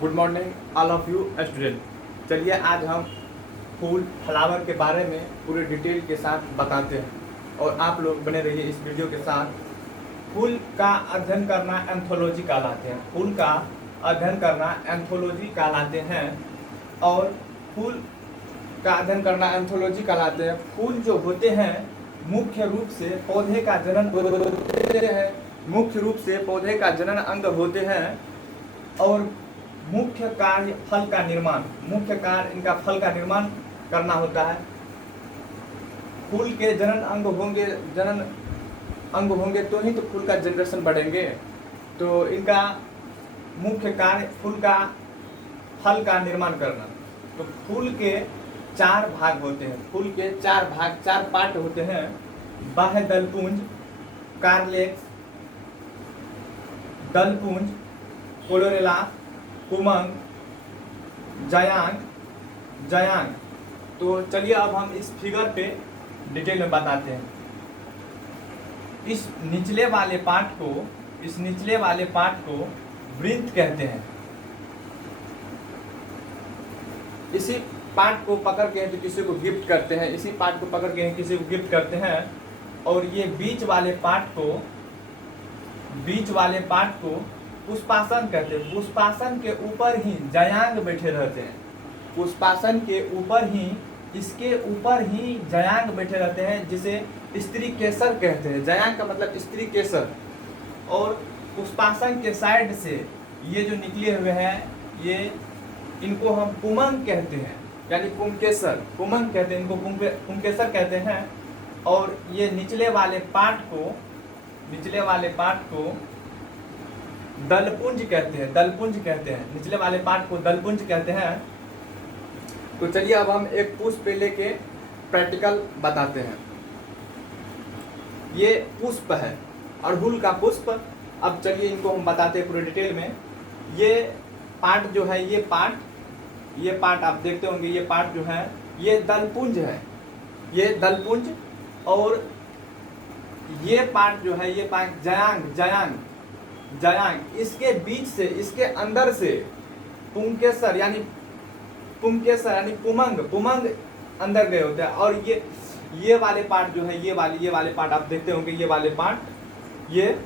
Good morning all of you student. चलिए आज हम फूल फ्लावर के बारे में पूरे डिटेल के साथ बताते हैं और आप लोग बने रहिए इस वीडियो के साथ। फूल का अध्ययन करना एंथोलॉजी कहलाते हैं। फूल का अध्ययन करना एंथोलॉजी कहलाते हैं और फूल का अध्ययन करना एंथोलॉजी कहलाते हैं। फूल जो होते हैं मुख्य रूप से पौधे का जनन होते हैं, मुख्य रूप से पौधे का जनन अंग होते हैं और मुख्य कार्य फल का निर्माण, मुख्य कार्य इनका फल का निर्माण करना होता है। फूल के जनन अंग होंगे तो ही तो फूल का जनरेशन बढ़ेंगे। तो इनका मुख्य कार्य फूल का फल का निर्माण करना। तो फूल के 4 भाग होते हैं। फूल के 4 पार्ट होते हैं। बाह्य दलपुंज, कार्लेक्स, दलपुंज, कोलोरेला, पुमंग, जायांग। तो चलिए अब हम इस फिगर पे डिटेल में बताते हैं। इस निचले वाले पार्ट को वृंत कहते हैं। इसी पार्ट को पकड़ के तो किसी को गिफ्ट करते हैं, इसी पार्ट को पकड़ के किसी को गिफ्ट करते हैं। और ये बीच वाले पार्ट को पुष्पासन कहते हैं। पुष्पासन के ऊपर ही जायांग बैठे रहते हैं। पुष्पासन के ऊपर ही, इसके ऊपर ही जायांग बैठे रहते हैं, जिसे स्त्री केसर कहते हैं। जायांग का मतलब स्त्री केसर। और पुष्पासन के साइड से ये जो निकले हुए हैं, ये इनको हम पुमंग कहते हैं, यानी पुंकेसर। पुमंग कहते हैं इनको, पुंकेसर कहते हैं। और ये निचले वाले पार्ट को दलपुंज कहते हैं। निचले वाले पार्ट को दलपुंज कहते हैं। तो चलिए अब हम एक पुष्प पे लेके प्रैक्टिकल बताते हैं। ये पुष्प है, अड़हुल का पुष्प। अब चलिए इनको हम बताते हैं पूरे डिटेल में। ये पार्ट जो है, ये पार्ट आप देखते होंगे, ये पार्ट जो है ये दलपुंज है, ये दलपुंज। और ये पार्ट जो है, ये पार्ट जायांग। इसके बीच से, इसके अंदर से पुंकेसर यानी पुमंग अंदर गए होते हैं। और ये वाले पार्ट जो है, ये वाले पार्ट आप देखते होंगे, ये वाले पार्ट ये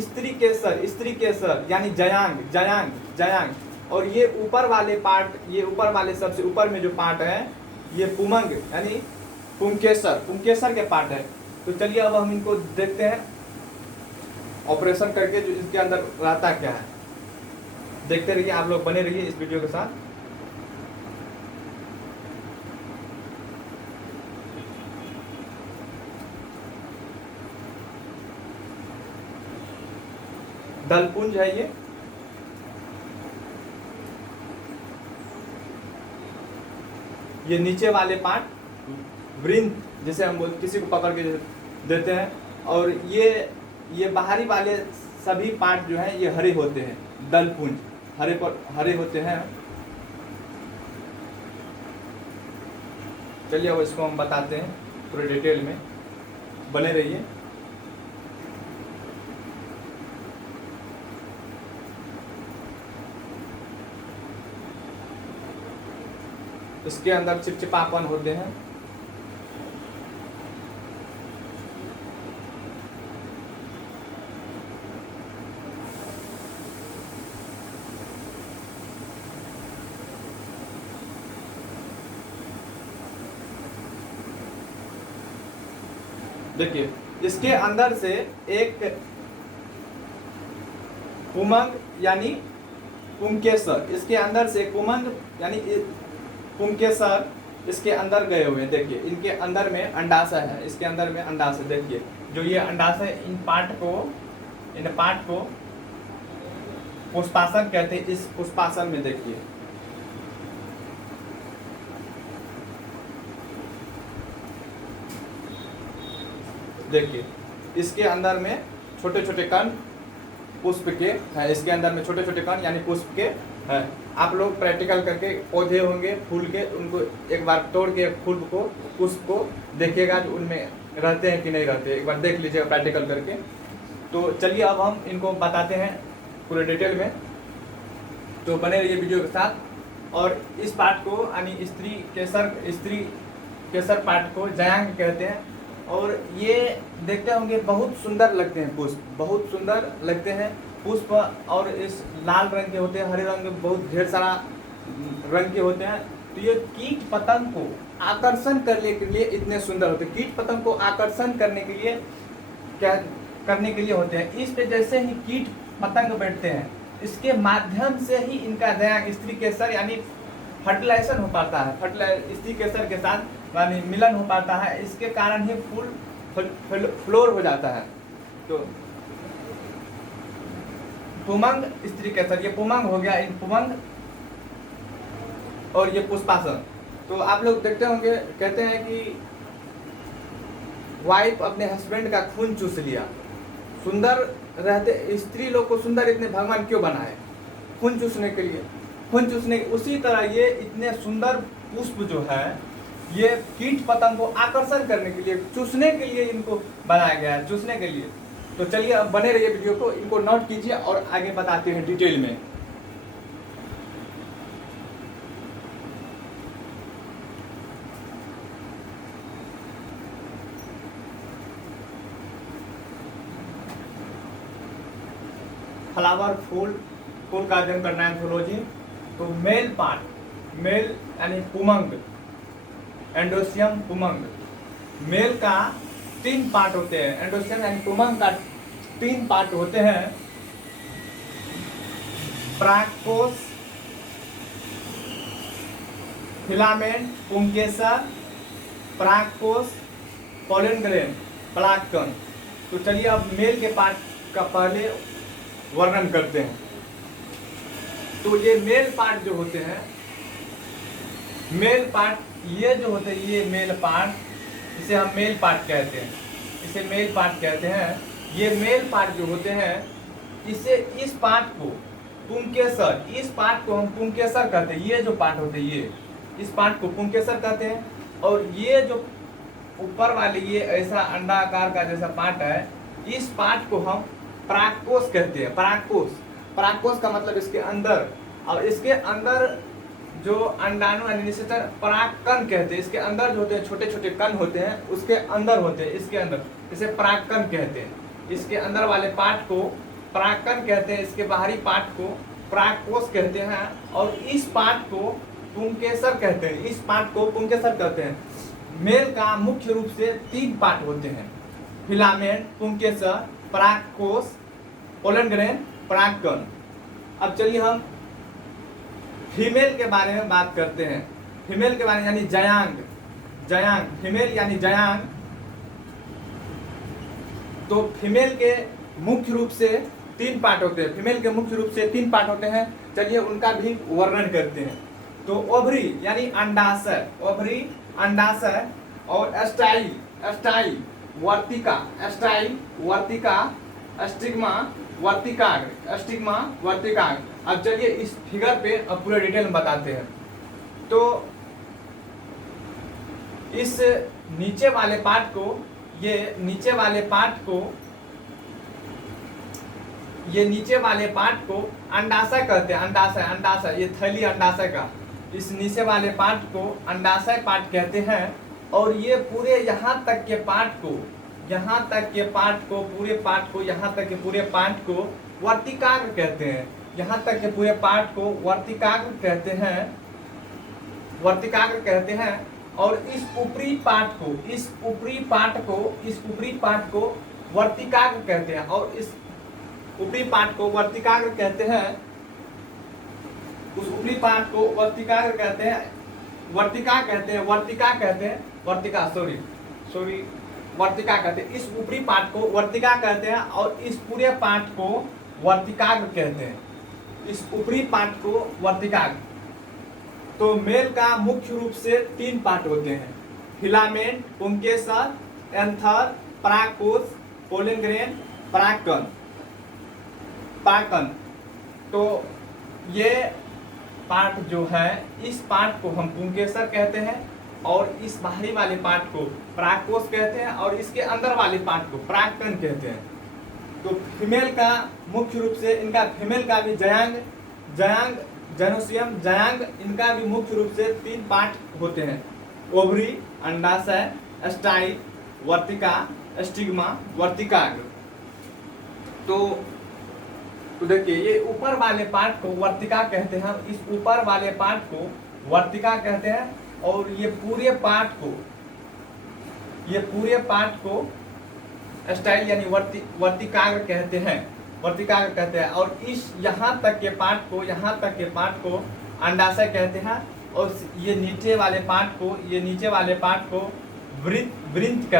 स्त्री केसर यानी जायांग। और ये ऊपर वाले सबसे ऊपर में जो पार्ट है, ये पुमंग यानी पुंकेसर के पार्ट है। तो चलिए अब हम इनको देखते हैं ऑपरेशन करके, जो इसके अंदर रहता क्या है। देखते रहिए, आप लोग बने रहिए इस वीडियो के साथ। दलपुंज है ये नीचे वाले पार्ट वृंत, जिसे हम किसी को पकड़ के देते हैं। और ये बाहरी वाले सभी पार्ट जो है ये हरे होते हैं। दलपुंज हरे होते हैं। चलिए अब इसको हम बताते हैं पूरे डिटेल में, बने रहिए। इसके अंदर चिपचिपापन होते हैं। देखिए, इसके अंदर से एक पुमंग यानी पुंकेसर, इसके अंदर से पुमंग यानी पुंकेसर इसके अंदर गए हुए हैं। देखिए, इनके अंदर में अंडाशय है, इसके अंदर में अंडाशय। देखिए, जो ये अंडाशय, इन पार्ट को पुष्पासन कहते हैं। इस पुष्पासन में देखिए, इसके अंदर में छोटे छोटे कण पुष्प के हैं। इसके अंदर में छोटे छोटे कण यानी पुष्प के हैं। आप लोग प्रैक्टिकल करके, पौधे होंगे फूल के, उनको एक बार तोड़ के फूल को, पुष्प को देखिएगा जो उनमें रहते हैं कि नहीं रहते, एक बार देख लीजिएगा प्रैक्टिकल करके। तो चलिए अब हम इनको बताते हैं पूरे डिटेल में। तो बने रहिए वीडियो के साथ। और इस पार्ट को यानी स्त्री केसर पार्ट को जयांग कहते हैं। और ये देखते होंगे बहुत सुंदर लगते हैं पुष्प, बहुत सुंदर लगते हैं पुष्प। और इस लाल रंग के होते हैं, हरे रंग के, बहुत ढेर सारा रंग के होते हैं। तो ये कीट पतंग को आकर्षण करने के लिए इतने सुंदर होते हैं। कीट पतंग को आकर्षण करने के लिए क्या करने के लिए होते हैं। इस पे जैसे ही कीट पतंग बैठते हैं, इसके माध्यम से ही इनका जयांग स्त्री केसर यानी फर्टिलाइजेशन हो पाता है, स्त्री केसर के साथ यानी मिलन हो पाता है। इसके कारण ही फूल फ्लोर हो जाता है। तो पुमंग स्त्री केसर, ये पुमंग हो गया, इन पुमंग और ये पुष्पासन। तो आप लोग देखते होंगे, कहते हैं कि वाइफ अपने हस्बैंड का खून चूस लिया। सुंदर रहते स्त्री लोग को सुंदर इतने भगवान क्यों बनाए? खून चूसने के लिए, खून चूसने। उसी तरह ये इतने सुंदर पुष्प जो है, ये कीट पतंग को आकर्षण करने के लिए, चूसने के लिए इनको बनाया गया है, चूसने के लिए। तो चलिए अब बने रहिए वीडियो को, इनको नोट कीजिए और आगे बताते हैं डिटेल में। फ्लावर फूल का अध्ययन करना है एंथोलॉजी। तो मेल पार्ट, मेल यानी पुमंग, एंडोसियम पुमंग। मेल का 3 पार्ट होते हैं, एंडोसियम यानी पुमंग का 3 पार्ट होते हैं। परागकोश, फिलामेंट, पुंकेसर, परागकोश, पोलन ग्रेन, परागकण। तो चलिए अब मेल के पार्ट का पहले वर्णन करते हैं। तो ये मेल पार्ट जो होते हैं, मेल पार्ट ये जो होते हैं, ये मेल पार्ट, इसे हम मेल पार्ट कहते हैं, इसे मेल पार्ट कहते हैं। ये मेल पार्ट जो होते हैं, इसे इस पार्ट को पुंकेसर, इस पार्ट को हम पुंकेसर कहते हैं। ये जो पार्ट होते हैं, ये इस पार्ट को पुंकेसर कहते हैं। और ये जो ऊपर वाले ये ऐसा अंडाकार का जैसा पार्ट है, इस पार्ट को हम परागकोश कहते हैं। परागकोश, परागकोश का मतलब इसके अंदर, और इसके अंदर जो अंडाणु यानी निषेचन परागकण कहते हैं। इसके अंदर जो होते हैं छोटे छोटे कण होते हैं, उसके अंदर होते हैं, इसके अंदर, इसे परागकण कहते हैं। इसके अंदर वाले पार्ट को परागकण कहते हैं, इसके बाहरी पार्ट को परागकोश कहते हैं। और इस पार्ट को पुंकेसर कहते हैं, इस पार्ट को पुंकेसर कहते हैं। मेल का मुख्य रूप से 3 पार्ट होते हैं, फिलामेंट, पुंकेसर, परागकोश, पोलन ग्रेन, परागकण। अब चलिए हम फीमेल के बारे में बात करते हैं। फीमेल के बारे में यानी जयांग, जयांग, फीमेल यानी जयांग। तो फीमेल के मुख्य रूप से 3 पार्ट होते हैं, फीमेल के मुख्य रूप से 3 पार्ट होते हैं। चलिए उनका भी वर्णन करते हैं। तो ओवरी यानी अंडाशय, ओवरी अंडाशय, और स्टाइल, स्टाइल वर्तिका, स्टाइल वर्तिका, स्टिग्मा वर्तिकाग्र, स्टिग्मा वर्तिकाग्र। अब चलिए इस फिगर पे अब पूरे डिटेल में बताते हैं। तो इस नीचे वाले पार्ट को, ये नीचे वाले पार्ट को, ये नीचे वाले पार्ट को अंडाशय कहते हैं। अंडाशय, अंडाशय, ये थैली अंडाशय का, इस नीचे वाले पार्ट को अंडाशय पार्ट कहते हैं। और ये पूरे यहाँ तक के पार्ट को, यहाँ तक के पार्ट को, पूरे पार्ट को, यहाँ तक के पूरे पार्ट को वर्तिकाग्र कहते हैं। यहाँ तक के पूरे पार्ट को वर्तिकाग्र कहते हैं, वर्तिकाग्र कहते हैं। और इस ऊपरी पार्ट को, इस ऊपरी पार्ट को, इस ऊपरी पार्ट को वर्तिकाग्र कहते हैं। और इस ऊपरी पार्ट को वर्तिकाग्र कहते हैं, उस ऊपरी पार्ट को वर्तिकाग्र कहते हैं, वर्तिका कहते हैं, वर्तिका कहते हैं, वर्तिका, सॉरी वर्तिका कहते हैं। इस ऊपरी पार्ट को वर्तिका कहते हैं और इस पूरे पार्ट को वर्तिकाग्र कहते हैं, इस ऊपरी पार्ट को वर्तिकाग्र। तो मेल का मुख्य रूप से 3 पार्ट होते हैं, फिलामेंट, पुंकेसर, एंथर, परागकोश, पोलन ग्रेन, परागकण, परागकण। तो ये पार्ट जो है, इस पार्ट को हम पुंकेसर कहते हैं और इस बाहरी वाले पार्ट को परागकोश कहते हैं और इसके अंदर वाले पार्ट को परागकण कहते हैं। तो फीमेल का मुख्य रूप से इनका, फीमेल का भी जयांग, जयांग जनोसियम, जायांग, इनका भी मुख्य रूप से 3 पार्ट होते हैं: ओवरी, अंडाशय, स्टाइल, वर्तिका, स्टिग्मा, वर्तिकाग्र। तो देखिए, ये ऊपर वाले पार्ट को वर्तिका कहते हैं, इस ऊपर वाले पार्ट को वर्तिका कहते हैं, और ये पूरे पार्ट को स्टाइल यानी वर्तिकाग्र कहते हैं, और इस यहाँ तक के पार्ट को अंडाशय कहते हैं, और ये नीचे वाले पार्ट को वृंत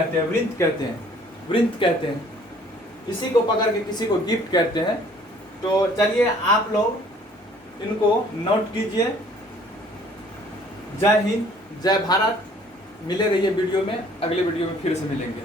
कहते हैं। इसी को पकड़ के किसी को गिफ्ट कहते हैं। तो चलिए आप लोग इनको नोट कीजिए। जय हिंद, जय भारत। मिले रहिए वीडियो में, अगले वीडियो में फिर से मिलेंगे।